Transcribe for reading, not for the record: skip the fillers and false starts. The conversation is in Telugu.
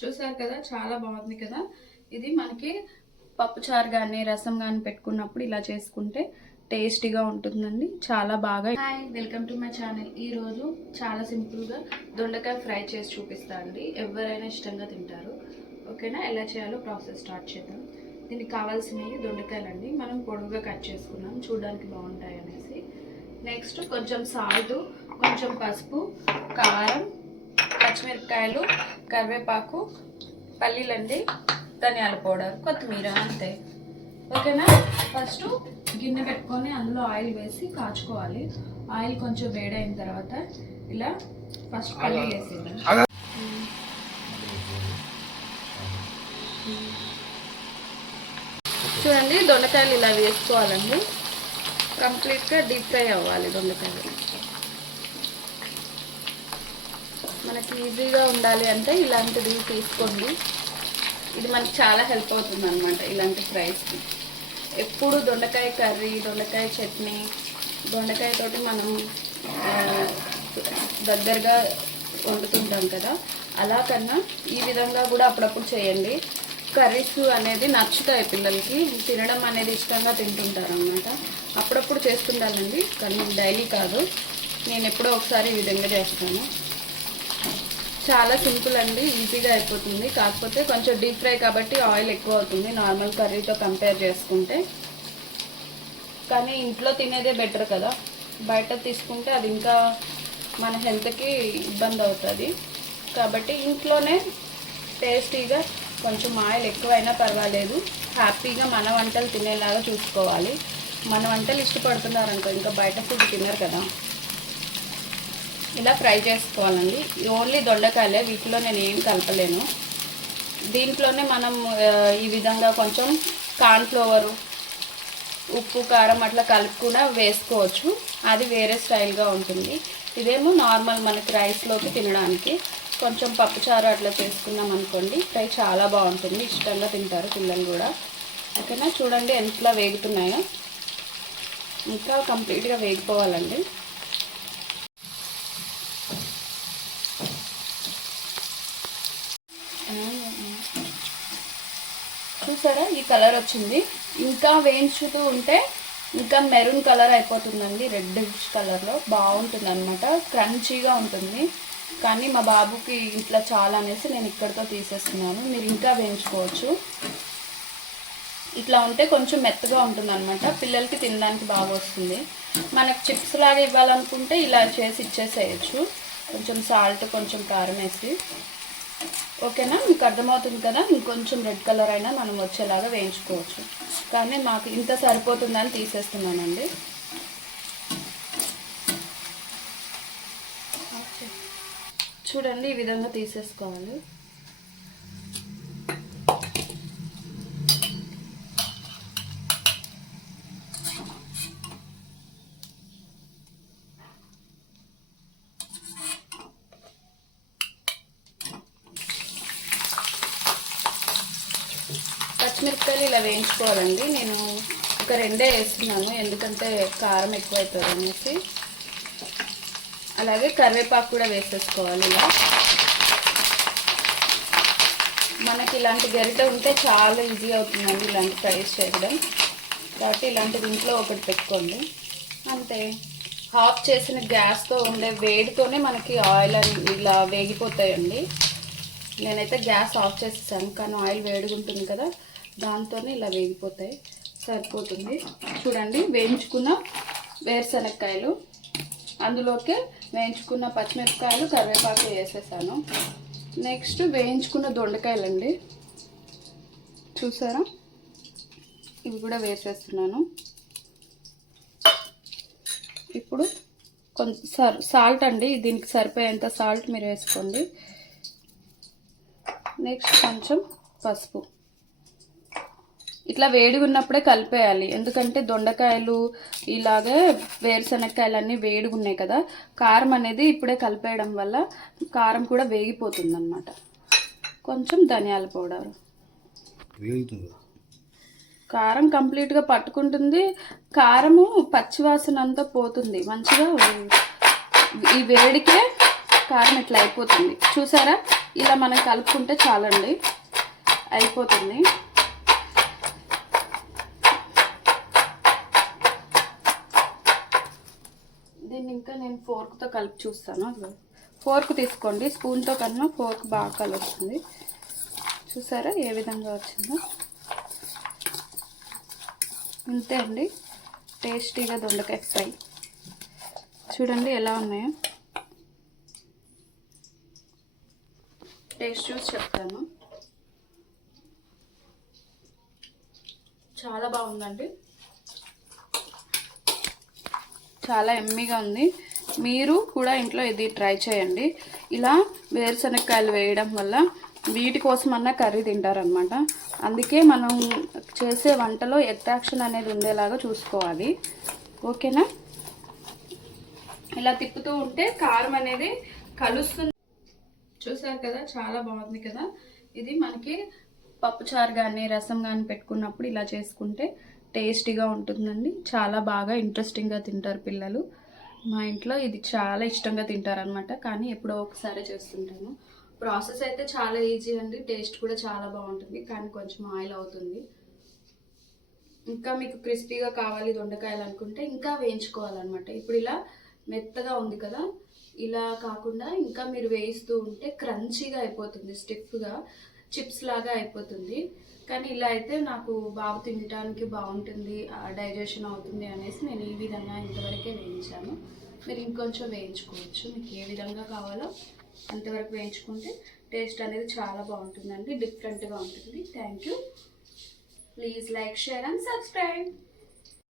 చూసారు కదా, చాలా బాగుంది కదా. ఇది మనకి పప్పుచారు కానీ రసం కానీ పెట్టుకున్నప్పుడు ఇలా చేసుకుంటే టేస్టీగా ఉంటుందండి, చాలా బాగా. Hi, welcome to my channel. ఈరోజు చాలా సింపుల్గా దొండకాయ ఫ్రై చేసి చూపిస్తా అండి. ఎవరైనా ఇష్టంగా తింటారు. ఓకేనా? ఎలా చేయాలో ప్రాసెస్ స్టార్ట్ చేద్దాం. దీనికి కావాల్సినవి దొండకాయలండి. మనం పొడుగుగా కట్ చేసుకున్నాం, చూడడానికి బాగుంటాయి అనేసి. నెక్స్ట్ కొంచెం సాల్ట్, కొంచెం పసుపు, కారం, పచ్చిమిరపకాయలు, కరివేపాకు, పల్లీలండి, ధనియాల పౌడర్, కొత్తిమీర, అంతే. ఓకేనా? ఫస్ట్ గిన్నె పెట్టుకొని అందులో ఆయిల్ వేసి కాచుకోవాలి. ఆయిల్ కొంచెం వేడైన తర్వాత ఇలా ఫస్ట్ పల్లీలు వేసేద్దాం. చూడండి, దొండకాయలు ఇలా వేసుకోవాలండి. కంప్లీట్గా డీప్ ఫ్రై అవ్వాలి దొండకాయలు. మనకి ఈజీగా ఉండాలి అంటే ఇలాంటిది తీసుకోండి. ఇది మనకి చాలా హెల్ప్ అవుతుంది అనమాట ఇలాంటి ఫ్రైస్కి. ఎప్పుడు దొండకాయ కర్రీ, దొండకాయ చట్నీ, దొండకాయతోటి మనం దగ్గరగా వండుతుంటాం కదా, అలా కన్నా ఈ విధంగా కూడా అప్పుడప్పుడు చేయండి. కర్రీస్ అనేది నచ్చుతాయి పిల్లలకి, తినడం అనేది ఇష్టంగా తింటుంటారు అన్నమాట. అప్పుడప్పుడు చేస్తుండాలండి, కానీ డైలీ కాదు. నేను ఎప్పుడో ఒకసారి ఈ విధంగా చేస్తాను. చాలా సింపుల్ అండి, ఈజీగా అయిపోతుంది. కాకపోతే కొంచెం డీప్ ఫ్రై కాబట్టి ఆయిల్ ఎక్కువ అవుతుంది నార్మల్ కర్రీతో కంపేర్ చేసుకుంటే. కానీ ఇంట్లో తినేదే బెటర్ కదా, బయట తీసుకుంటే అది ఇంకా మన హెల్త్కి ఇబ్బంది అవుతుంది. కాబట్టి ఇంట్లోనే టేస్టీగా కొంచెం ఆయిల్ ఎక్కువైనా పర్వాలేదు, హ్యాపీగా మన వంటలు తినేలాగా చూసుకోవాలి. మన వంటలు ఇష్టపడుతున్నారనుకో ఇంకా బయట ఫుడ్ తినరు కదా. ఇలా ఫ్రై చేసుకోవాలండి. ఓన్లీ దొండకాయలే, వీటిలో నేను ఏం కలపలేను. దీంట్లోనే మనం ఈ విధంగా కొంచెం కార్న్ఫ్లవరు, ఉప్పు, కారం అట్లా కలిపి కూడా వేసుకోవచ్చు. అది వేరే స్టైల్గా ఉంటుంది. ఇదేమో నార్మల్ మనకి రైస్లోకి తినడానికి. కొంచెం పప్పుచారు అట్లా చేసుకున్నాం అనుకోండి, ఫ్రై చాలా బాగుంటుంది, ఇష్టంగా తింటారు పిల్లలు కూడా. ఓకేనా? చూడండి ఎంతలా వేగుతున్నాయో. ఇంకా కంప్లీట్గా వేగిపోవాలండి. చూసారా, ఈ కలర్ వచ్చింది. ఇంకా వేయించుతూ ఉంటే ఇంకా మెరూన్ కలర్ అయిపోతుందండి, రెడ్డిష్ కలర్లో బాగుంటుంది అనమాట, క్రంచీగా ఉంటుంది. కానీ మా బాబుకి ఇట్లా చాలా అనేసి నేను ఇక్కడితో తీసేస్తున్నాను. మీరు ఇంకా వేయించుకోవచ్చు. ఇట్లా ఉంటే కొంచెం మెత్తగా ఉంటుంది అనమాట, పిల్లలకి తినడానికి బాగా వస్తుంది. మనకు చిప్స్ లాగా ఇవ్వాలనుకుంటే ఇలా చేసి ఇచ్చేసేయచ్చు, కొంచెం సాల్ట్, కొంచెం కారం వేసి. ఓకేనా? మీకు అర్థమవుతుంది కదా. ఇంకొంచెం రెడ్ కలర్ అయినా మనం వచ్చేలాగా వేయించుకోవచ్చు. కానీ మాకు ఇంత సరిపోతుందని తీసేస్తున్నానండి. చూడండి, ఈ విధంగా తీసేసుకోవాలి. పచ్చిమిరపకాయలు ఇలా వేయించుకోవాలండి. నేను ఒక 2 వేస్తున్నాను, ఎందుకంటే కారం ఎక్కువ అవుతుంది అనేసి. అలాగే కరివేపాకు కూడా వేసేసుకోవాలి. ఇలా మనకి ఇలాంటి గరిటె ఉంటే చాలా ఈజీ అవుతుందండి ఇలాంటి ఫ్రైస్ చేయడం. కాబట్టి ఇలాంటిది ఇంట్లో ఒకటి పెట్టుకోండి, అంతే. ఆఫ్ చేసిన గ్యాస్తో ఉండే వేడితోనే మనకి ఆయిల్ ఇలా వేగిపోతాయండి. నేనైతే గ్యాస్ ఆఫ్ చేసేసాను, కానీ ఆయిల్ వేడిగా ఉంటుంది కదా, దాంతోనే ఇలా వేగిపోతాయి, సరిపోతుంది. చూడండి, వేయించుకున్న వేరుశనక్కాయలు, అందులోకి వేయించుకున్న పచ్చిమిరపకాయలు, కరివేపాకు వేసేసాను. నెక్స్ట్ వేయించుకున్న దొండకాయలండి, చూసారా, ఇవి కూడా వేసేస్తున్నాను. ఇప్పుడు కొంచెం సాల్ట్ అండి, దీనికి సరిపోయేంత సాల్ట్ మీరు వేసుకోండి. నెక్స్ట్ కొంచెం పసుపు. ఇట్లా వేడిగా ఉన్నప్పుడే కలిపేయాలి, ఎందుకంటే దొండకాయలు ఇలాగే వేరుశనక్కాయలు అన్నీ వేడిగా ఉన్నాయి కదా, కారం అనేది ఇప్పుడే కలిపేయడం వల్ల కారం కూడా వేగిపోతుంది అన్నమాట. కొంచెం ధనియాల పౌడర్, కారం కంప్లీట్గా పట్టుకుంటుంది, కారము పచ్చివాసన అంతా పోతుంది మంచిగా. ఈ వేడికే కారం ఇట్లా అయిపోతుంది. చూసారా, ఇలా మనం కలుపుకుంటే చాలండి, అయిపోతుంది. దీన్ని ఇంకా నేను ఫోర్క్తో కలిపి చూస్తాను. ఫోర్క్ తీసుకోండి, స్పూన్తో కన్నా ఫోర్క్ బాగా కలుస్తుంది. చూసారా ఏ విధంగా వచ్చిందో. అంతే అండి, టేస్టీగా దొండకాయ ఫ్రై. చూడండి ఎలా ఉన్నాయో, టేస్ట్ చూసి చెప్తాను. చాలా బాగుందండి, చాలా ఎమ్మీగా ఉంది. మీరు కూడా ఇంట్లో ఇది ట్రై చేయండి. ఇలా వేరుశనగకాయలు వేయడం వల్ల వీటి కోసమన్నా కర్రీ తింటారనమాట. అందుకే మనం చేసే వంటలో అట్రాక్షన్ అనేది ఉండేలాగా చూసుకోవాలి. ఓకేనా? ఇలా తిప్పుతూ ఉంటే కారం అనేది కలుస్తుంది. చూసారు కదా, చాలా బాగుంది కదా. ఇది మనకి పప్పుచారు కానీ రసం కానీ పెట్టుకున్నప్పుడు ఇలా చేసుకుంటే టేస్టీగా ఉంటుందండి. చాలా బాగా ఇంట్రెస్టింగ్గా తింటారు పిల్లలు. మా ఇంట్లో ఇది చాలా ఇష్టంగా తింటారనమాట. కానీ ఎప్పుడో ఒకసారి చేస్తుంటాను. ప్రాసెస్ అయితే చాలా ఈజీ అండి, టేస్ట్ కూడా చాలా బాగుంటుంది. కానీ కొంచెం ఆయిల్ అవుతుంది. ఇంకా మీకు క్రిస్పీగా కావాలి దొండకాయలు అనుకుంటే ఇంకా వేయించుకోవాలన్నమాట. ఇప్పుడు ఇలా మెత్తగా ఉంది కదా, ఇలా కాకుండా ఇంకా మీరు వేయిస్తూ ఉంటే క్రంచీగా అయిపోతుంది, స్టిఫ్గా చిప్స్ లాగా అయిపోతుంది. కానీ ఇలా అయితే నాకు బాగా తినడానికి బాగుంటుంది, డైజెషన్ అవుతుంది అనేసి నేను ఈ విధంగా ఇంతవరకే వేయించాను. మీరు ఇంకొంచెం వేయించుకోవచ్చు, మీకు ఏ విధంగా కావాలో అంతవరకు వేయించుకుంటే టేస్ట్ అనేది చాలా బాగుంటుందండి, డిఫరెంట్గా ఉంటుంది. Thank you. Please like, share and subscribe.